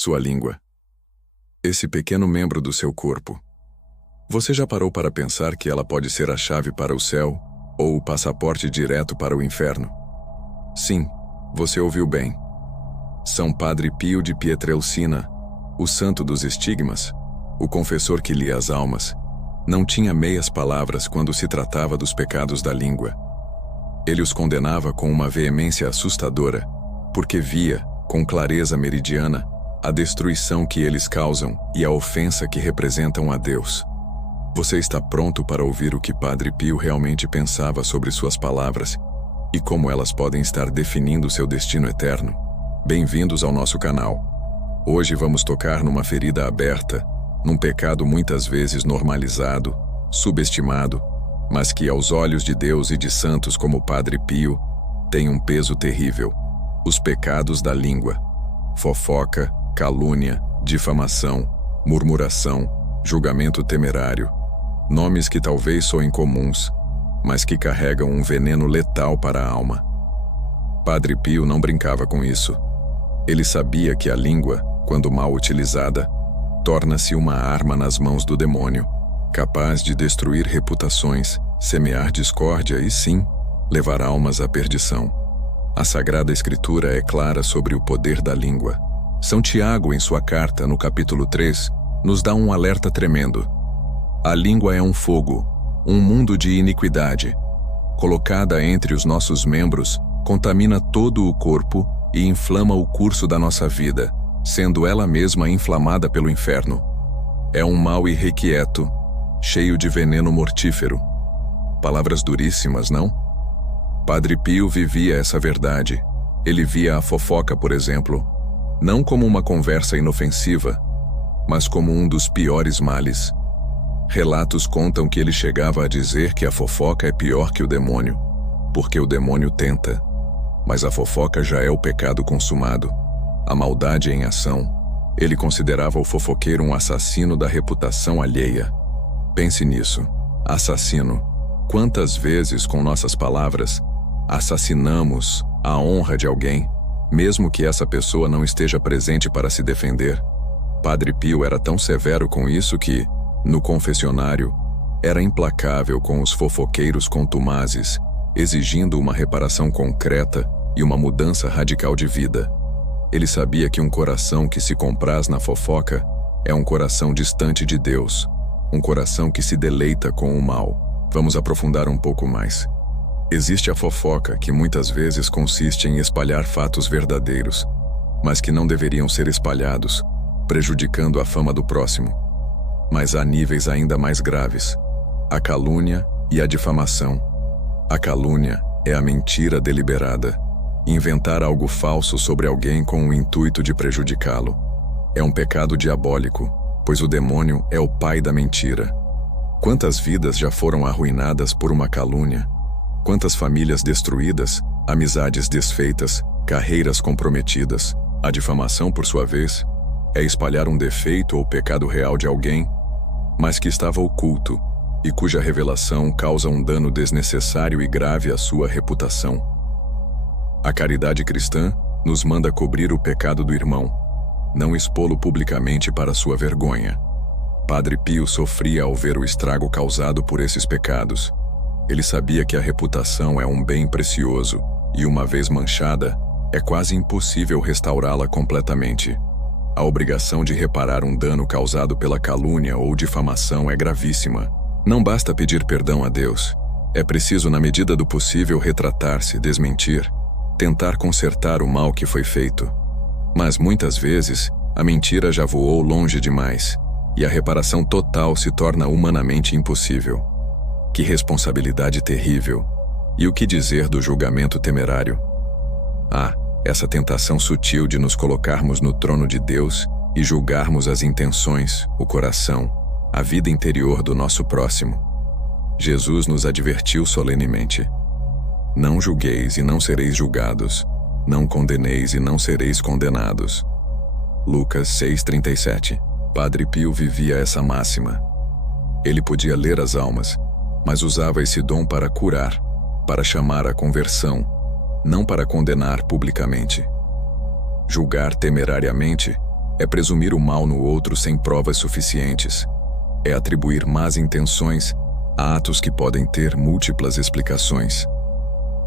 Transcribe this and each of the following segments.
Sua língua. Esse pequeno membro do seu corpo. Você já parou para pensar que ela pode ser a chave para o céu ou o passaporte direto para o inferno? Sim, você ouviu bem. São Padre Pio de Pietrelcina, o santo dos estigmas, o confessor que lia as almas, não tinha meias palavras quando se tratava dos pecados da língua. Ele os condenava com uma veemência assustadora, porque via, com clareza meridiana, a destruição que eles causam e a ofensa que representam a Deus. Você está pronto para ouvir o que Padre Pio realmente pensava sobre suas palavras e como elas podem estar definindo seu destino eterno? Bem-vindos ao nosso canal. Hoje vamos tocar numa ferida aberta, num pecado muitas vezes normalizado, subestimado, mas que aos olhos de Deus e de santos como Padre Pio, tem um peso terrível: os pecados da língua. Fofoca, calúnia, difamação, murmuração, julgamento temerário. Nomes que talvez soem comuns, mas que carregam um veneno letal para a alma. Padre Pio não brincava com isso. Ele sabia que a língua, quando mal utilizada, torna-se uma arma nas mãos do demônio, capaz de destruir reputações, semear discórdia e, sim, levar almas à perdição. A Sagrada Escritura é clara sobre o poder da língua. São Tiago, em sua carta, no capítulo 3, nos dá um alerta tremendo. A língua é um fogo, um mundo de iniquidade. Colocada entre os nossos membros, contamina todo o corpo e inflama o curso da nossa vida, sendo ela mesma inflamada pelo inferno. É um mal irrequieto, cheio de veneno mortífero. Palavras duríssimas, não? Padre Pio vivia essa verdade. Ele via a fofoca, por exemplo, não como uma conversa inofensiva, mas como um dos piores males. Relatos contam que ele chegava a dizer que a fofoca é pior que o demônio, porque o demônio tenta, mas a fofoca já é o pecado consumado, a maldade em ação. Ele considerava o fofoqueiro um assassino da reputação alheia. Pense nisso, assassino. Quantas vezes com nossas palavras assassinamos a honra de alguém, mesmo que essa pessoa não esteja presente para se defender? Padre Pio era tão severo com isso que, no confessionário, era implacável com os fofoqueiros contumazes, exigindo uma reparação concreta e uma mudança radical de vida. Ele sabia que um coração que se compraz na fofoca é um coração distante de Deus, um coração que se deleita com o mal. Vamos aprofundar um pouco mais. Existe a fofoca, que muitas vezes consiste em espalhar fatos verdadeiros, mas que não deveriam ser espalhados, prejudicando a fama do próximo. Mas há níveis ainda mais graves: a calúnia e a difamação. A calúnia é a mentira deliberada, inventar algo falso sobre alguém com o intuito de prejudicá-lo. É um pecado diabólico, pois o demônio é o pai da mentira. Quantas vidas já foram arruinadas por uma calúnia? Quantas famílias destruídas, amizades desfeitas, carreiras comprometidas? A difamação, por sua vez, é espalhar um defeito ou pecado real de alguém, mas que estava oculto e cuja revelação causa um dano desnecessário e grave à sua reputação. A caridade cristã nos manda cobrir o pecado do irmão, não expô-lo publicamente para sua vergonha. Padre Pio sofria ao ver o estrago causado por esses pecados. Ele sabia que a reputação é um bem precioso e, uma vez manchada, é quase impossível restaurá-la completamente. A obrigação de reparar um dano causado pela calúnia ou difamação é gravíssima. Não basta pedir perdão a Deus. É preciso, na medida do possível, retratar-se, desmentir, tentar consertar o mal que foi feito. Mas muitas vezes, a mentira já voou longe demais, e a reparação total se torna humanamente impossível. Que responsabilidade terrível! E o que dizer do julgamento temerário? Essa tentação sutil de nos colocarmos no trono de Deus e julgarmos as intenções, o coração, a vida interior do nosso próximo. Jesus nos advertiu solenemente: não julgueis e não sereis julgados, não condeneis e não sereis condenados. Lucas 6,37. Padre Pio vivia essa máxima. Ele podia ler as almas, mas usava esse dom para curar, para chamar à conversão, não para condenar publicamente. Julgar temerariamente É presumir o mal no outro sem provas suficientes. É atribuir más intenções a atos que podem ter múltiplas explicações.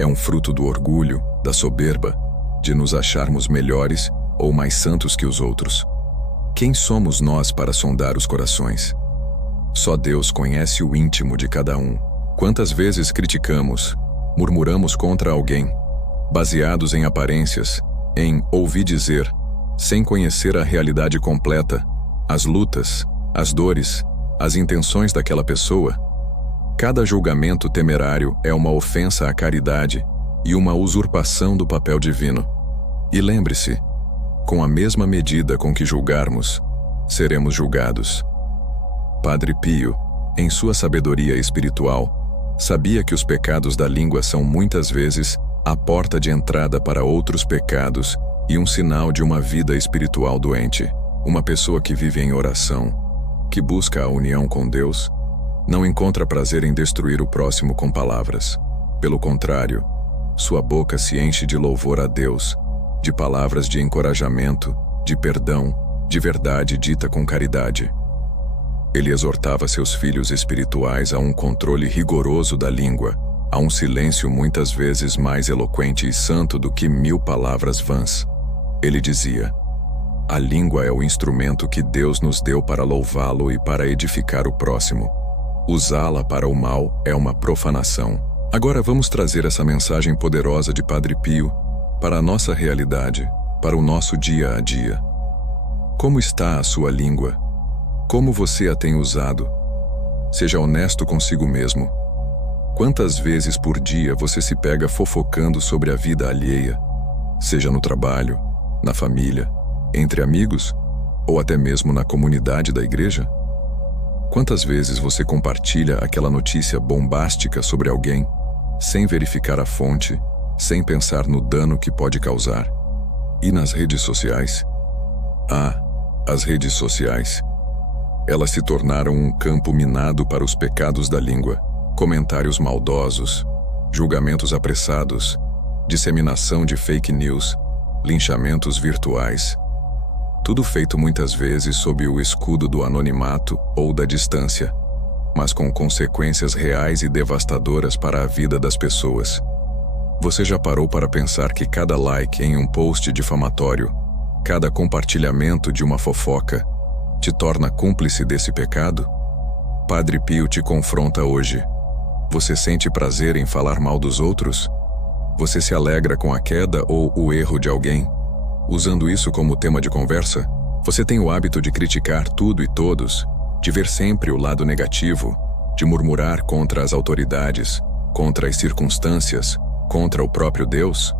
É um fruto do orgulho, da soberba, de nos acharmos melhores ou mais santos que os outros. Quem somos nós para sondar os corações? Só Deus conhece o íntimo de cada um. Quantas vezes criticamos, murmuramos contra alguém, baseados em aparências, em ouvir dizer, sem conhecer a realidade completa, as lutas, as dores, as intenções daquela pessoa? Cada julgamento temerário é uma ofensa à caridade e uma usurpação do papel divino. E lembre-se, com a mesma medida com que julgarmos, seremos julgados. Padre Pio, em sua sabedoria espiritual, sabia que os pecados da língua são muitas vezes a porta de entrada para outros pecados e um sinal de uma vida espiritual doente. Uma pessoa que vive em oração, que busca a união com Deus, não encontra prazer em destruir o próximo com palavras. Pelo contrário, sua boca se enche de louvor a Deus, de palavras de encorajamento, de perdão, de verdade dita com caridade. Ele exortava seus filhos espirituais a um controle rigoroso da língua, a um silêncio muitas vezes mais eloquente e santo do que 1000 palavras vãs. Ele dizia: a língua é o instrumento que Deus nos deu para louvá-lo e para edificar o próximo. Usá-la para o mal é uma profanação. Agora vamos trazer essa mensagem poderosa de Padre Pio para a nossa realidade, para o nosso dia a dia. Como está a sua língua? Como você a tem usado? Seja honesto consigo mesmo. Quantas vezes por dia você se pega fofocando sobre a vida alheia, seja no trabalho, na família, entre amigos ou até mesmo na comunidade da igreja? Quantas vezes você compartilha aquela notícia bombástica sobre alguém, sem verificar a fonte, sem pensar no dano que pode causar? E nas redes sociais? As redes sociais. Elas se tornaram um campo minado para os pecados da língua, comentários maldosos, julgamentos apressados, disseminação de fake news, linchamentos virtuais. Tudo feito muitas vezes sob o escudo do anonimato ou da distância, mas com consequências reais e devastadoras para a vida das pessoas. Você já parou para pensar que cada like em um post difamatório, cada compartilhamento de uma fofoca, te torna cúmplice desse pecado? Padre Pio te confronta hoje. Você sente prazer em falar mal dos outros? Você se alegra com a queda ou o erro de alguém? Usando isso como tema de conversa, você tem o hábito de criticar tudo e todos, de ver sempre o lado negativo, de murmurar contra as autoridades, contra as circunstâncias, contra o próprio Deus?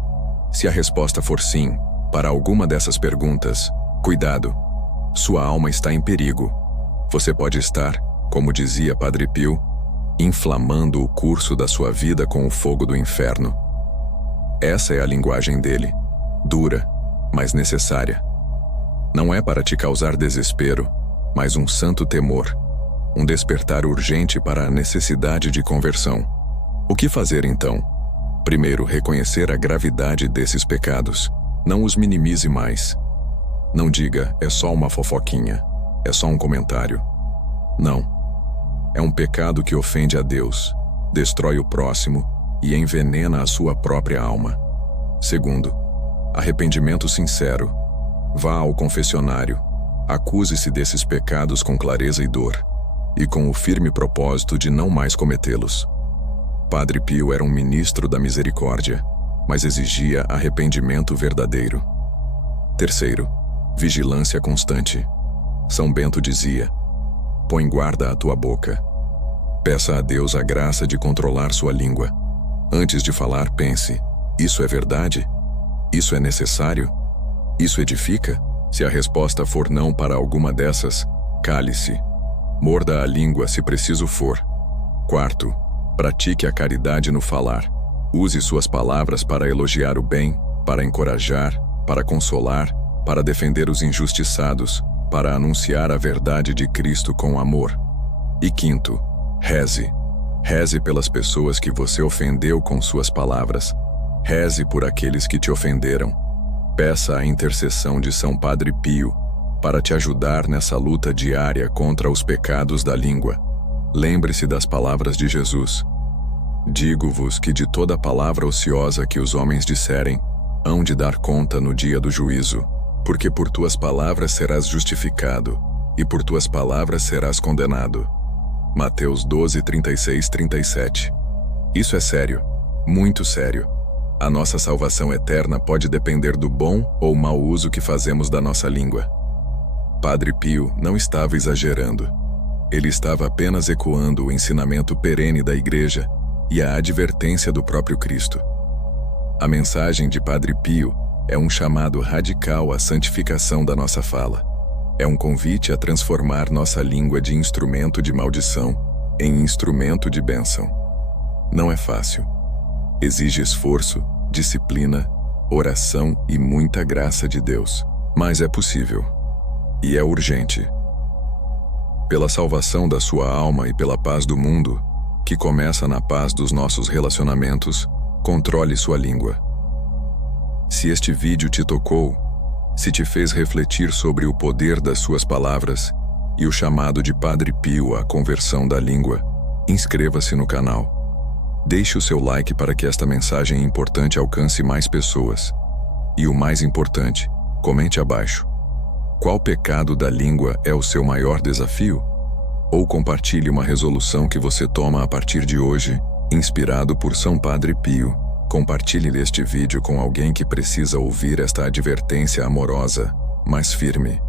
Se a resposta for sim, para alguma dessas perguntas, cuidado, sua alma está em perigo. Você pode estar, como dizia Padre Pio, inflamando o curso da sua vida com o fogo do inferno. Essa é a linguagem dele, dura, mas necessária. Não é para te causar desespero, mas um santo temor, um despertar urgente para a necessidade de conversão. O que fazer então? Primeiro, reconhecer a gravidade desses pecados. Não os minimize mais. Não diga, é só uma fofoquinha, é só um comentário. Não. É um pecado que ofende a Deus, destrói o próximo e envenena a sua própria alma. Segundo, arrependimento sincero. Vá ao confessionário, acuse-se desses pecados com clareza e dor, e com o firme propósito de não mais cometê-los. Padre Pio era um ministro da misericórdia, mas exigia arrependimento verdadeiro. Terceiro, vigilância constante. São Bento dizia: põe guarda à tua boca. Peça a Deus a graça de controlar sua língua. Antes de falar, pense: isso é verdade? Isso é necessário? Isso edifica? Se a resposta for não para alguma dessas, cale-se. Morda a língua se preciso for. Quarto, pratique a caridade no falar. Use suas palavras para elogiar o bem, para encorajar, para consolar, para defender os injustiçados, para anunciar a verdade de Cristo com amor. E quinto, reze. Reze pelas pessoas que você ofendeu com suas palavras. Reze por aqueles que te ofenderam. Peça a intercessão de São Padre Pio, para te ajudar nessa luta diária contra os pecados da língua. Lembre-se das palavras de Jesus. Digo-vos que de toda palavra ociosa que os homens disserem, hão de dar conta no dia do juízo, porque por tuas palavras serás justificado, e por tuas palavras serás condenado. Mateus 12, 36, 37. Isso é sério, muito sério. A nossa salvação eterna pode depender do bom ou mau uso que fazemos da nossa língua. Padre Pio não estava exagerando. Ele estava apenas ecoando o ensinamento perene da Igreja e a advertência do próprio Cristo. A mensagem de Padre Pio é um chamado radical à santificação da nossa fala. É um convite a transformar nossa língua de instrumento de maldição em instrumento de bênção. Não é fácil. Exige esforço, disciplina, oração e muita graça de Deus. Mas é possível. E é urgente. Pela salvação da sua alma e pela paz do mundo, que começa na paz dos nossos relacionamentos, controle sua língua. Se este vídeo te tocou, se te fez refletir sobre o poder das suas palavras e o chamado de Padre Pio à conversão da língua, inscreva-se no canal. Deixe o seu like para que esta mensagem importante alcance mais pessoas. E o mais importante, comente abaixo. Qual pecado da língua é o seu maior desafio? Ou compartilhe uma resolução que você toma a partir de hoje, inspirado por São Padre Pio. Compartilhe este vídeo com alguém que precisa ouvir esta advertência amorosa, mas firme.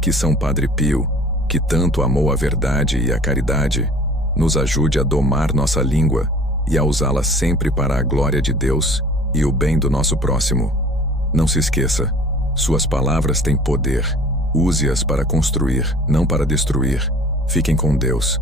Que São Padre Pio, que tanto amou a verdade e a caridade, nos ajude a domar nossa língua e a usá-la sempre para a glória de Deus e o bem do nosso próximo. Não se esqueça, suas palavras têm poder. Use-as para construir, não para destruir. Fiquem com Deus.